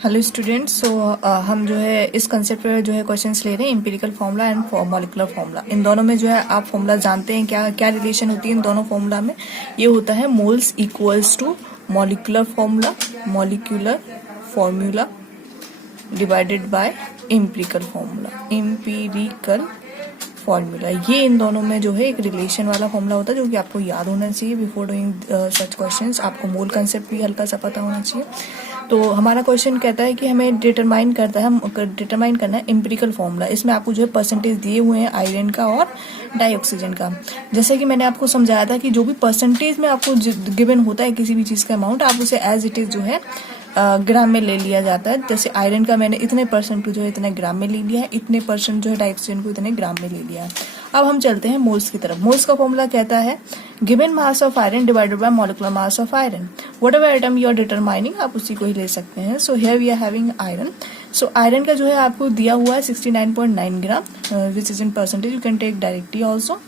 Hello students. हम जो है इस कंसेप्ट पे जो है क्वेश्चंस ले रहे हैं, empirical formula and molecular formula. इन दोनों में जो है आप फार्मूला जानते हैं, क्या क्या रिलेशन होती है इन दोनों फार्मूला में। ये होता है moles equals to molecular formula divided by empirical formula. ये इन दोनों में जो है एक रिलेशन वाला फॉर्मूला होता है, जो कि आपको याद होना चाहिए बिफोर डूइंग सच क्वेश्चंस। आपको मोल कंसेप्ट भी हल्का सा पता होना चाहिए। तो हमारा क्वेश्चन कहता है कि हमें डिटरमाइन करना है एम्पिरिकल फॉर्मूला। इसमें आपको जो है परसेंटेज दिए हुए हैं आयरन का और डाइऑक्सीजन का। जैसे कि मैंने आपको समझाया था कि जो भी परसेंटेज में आपको गिवन होता है किसी भी चीज का अमाउंट, आप उसे एज इट इज जो है ग्राम में ले लिया जाता है। जैसे आयरन का मैंने इतने परसेंट को जो है इतने ग्राम में ले लिया है, इतने परसेंट जो है डाइऑक्सीजन को इतने ग्राम में ले लिया है। अब हम चलते हैं मोल्स की तरफ। मोल्स का फॉर्मूला कहता है given mass of iron divided by molecular mass of iron. Whatever atom you are determining, आप उसी को ही ले सकते हैं। So here we are having iron. So iron का जो है आपको दिया हुआ है 69.9 gram, which is in percentage, you can take directly also.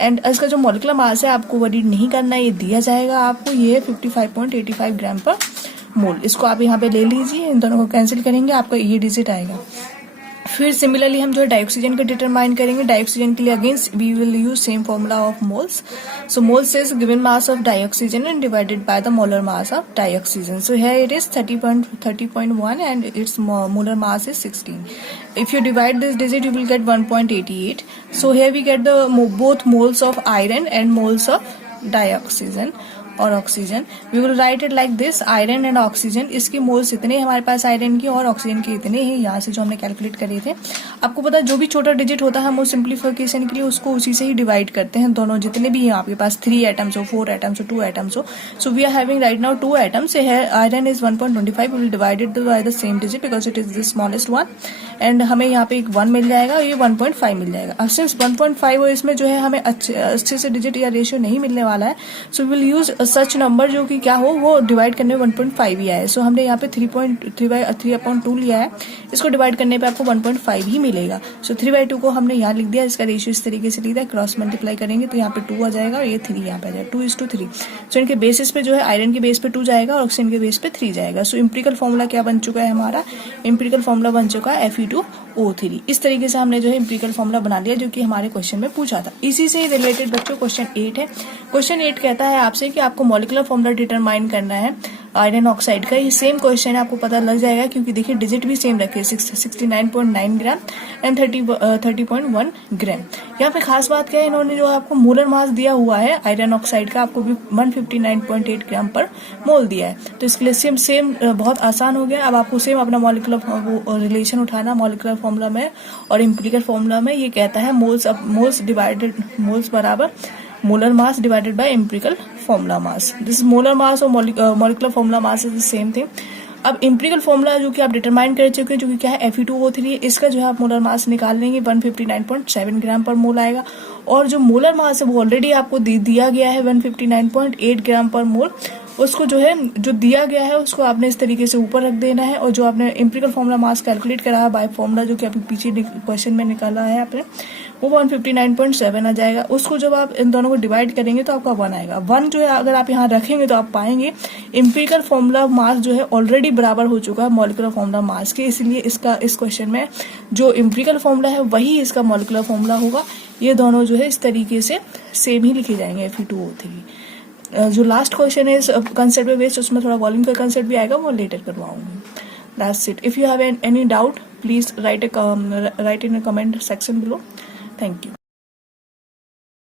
And इसका जो मॉलिक्यूलर मास है आपको वरी नहीं करना है, ये दिया जाएगा आपको, ये है 55.85 ग्राम पर मोल। इसको आप यहाँ पे ले लीजिए, इन दोनों को कैंसिल करेंगे, आपका ये डिजिट आएगा। फिर सिमिलरली हम जो है डाइऑक्सीजन का डिटरमाइन करेंगे। डाइऑक्सीजन के लिए again we will use same formula of moles. So moles is given mass of dioxygen and divided by the molar mass of dioxygen. So here it is 30.1 and its molar mass is 16. If you divide this digit, you will get 1.88. So here we get the both moles of iron and moles of dioxygen और oxygen. We will write it like this, iron and oxygen. इसके moles इतने हमारे पास iron के और oxygen के इतने हैं, यहाँ से जो हमने कैलकुलेट करे थे। आपको पता है जो भी छोटा डिजिट होता है हम वो सिंप्लीफिकेशन के लिए उसको उसी से ही डिवाइड करते हैं। दोनों जितने भी हैं आपके पास 3 एटम्स हो, 4 एटम्स हो, 2 एटम्स हो। So we are having right now 2 atoms. Iron is 1.25, we will divide it by the same digit because it is the smallest one. एंड हमें यहाँ पे एक 1 मिल जाएगा, ये 1.5 मिल जाएगा। अब सिंस 1.5 और इसमें जो है हमें अच्छे से डिजिट या रेशियो नहीं मिलने वाला है, so will use such number जो कि क्या हो वो डिवाइड करने में 1.5 ही आया है। सो हमने यहाँ पे 3/2 लिया है, इसको डिवाइड करने पे आपको 1.5 ही मिलेगा। सो 3/2 को हमने यहाँ लिख दिया। इसका रेशियो इस तरीके से लिखा है, क्रॉस मल्टीप्लाई करेंगे तो यहाँ पे 2 आ जाएगा और ये 3 यहाँ पे आ जाएगा, 2:3। सो इनके बेसिस पे जो है आयरन के बेस पे 2 जाएगा और ऑक्सीजन के बेस पे 3 जाएगा। सो एम्पिरिकल फॉर्मूला क्या बन चुका है हमारा, एम्पिरिकल फॉर्मूला बन चुका है Fe2O3। इस तरीके से हमने जो है एम्पिरिकल फॉर्मूला बना लिया, जो कि हमारे क्वेश्चन में पूछा था। इसी से रिलेटेड बच्चों क्वेश्चन 8 है। क्वेश्चन 8 कहता है आपसे कि आपको मॉलिक्यूलर फॉर्मूला डिटरमाइन करना है आयरन ऑक्साइड का। ये सेम क्वेश्चन है, आपको पता लग जाएगा क्योंकि देखिए डिजिट भी सेम रखे, 69.9 ग्राम एंड 30.1 ग्राम। यहाँ पे खास बात क्या है, इन्होंने जो आपको मोलर मास दिया हुआ है आयरन ऑक्साइड का, आपको भी 159.8 ग्राम पर मोल दिया है। तो इसके लिए सेम बहुत आसान हो गया। अब आपको सेम अपना मॉलिक्यूलर रिलेशन उठाना मॉलिक्यूलर फॉर्मूला में और एम्पिरिकल फॉर्मूला में। ये कहता है मोल्स बराबर molar mass divided by empirical formula mass. This molar mass और molecular formula mass is the same thing. अब एम्पिरिकल फॉर्मूला जो कि आप डिटरमाइन कर चुके हैं, जो कि क्या है Fe2O3, इसका जो है आप मोलर मास निकाल लेंगे, 159.7 ग्राम पर मोल आएगा। और जो मोलर मास है वो ऑलरेडी आपको दिया गया है 159.8 ग्राम पर मोल। उसको जो है जो दिया गया है उसको आपने इस तरीके से ऊपर रख देना है, और जो आपने एम्पिरिकल फॉर्मूला मास कैलकुलेट करा है बाय फॉर्मूला जो कि आपने पीछे क्वेश्चन में निकाला है आपने, वो 159.7 आ जाएगा। उसको जब आप इन दोनों को डिवाइड करेंगे तो आपका 1 आएगा। 1 जो है अगर आप यहाँ रखेंगे तो आप पाएंगे एम्पिरिकल फॉर्मूला मास जो है ऑलरेडी बराबर हो चुका है मॉलिक्यूलर फॉर्मूला मास के, इसलिए इसका इस क्वेश्चन में जो एम्पिरिकल फॉर्मूला है वही इसका मॉलिक्यूलर फॉर्मूला होगा। ये दोनों जो है इस तरीके से सेम ही लिखे जाएंगे Fe2O3। जो लास्ट क्वेश्चन है कंसेप्ट बेस्ड, उसमें थोड़ा वॉल्यूम का कंसेप्ट भी आएगा, वो लेटर करवाऊंगी। That's it. If you have any doubt please write in the comment section below. Thank you.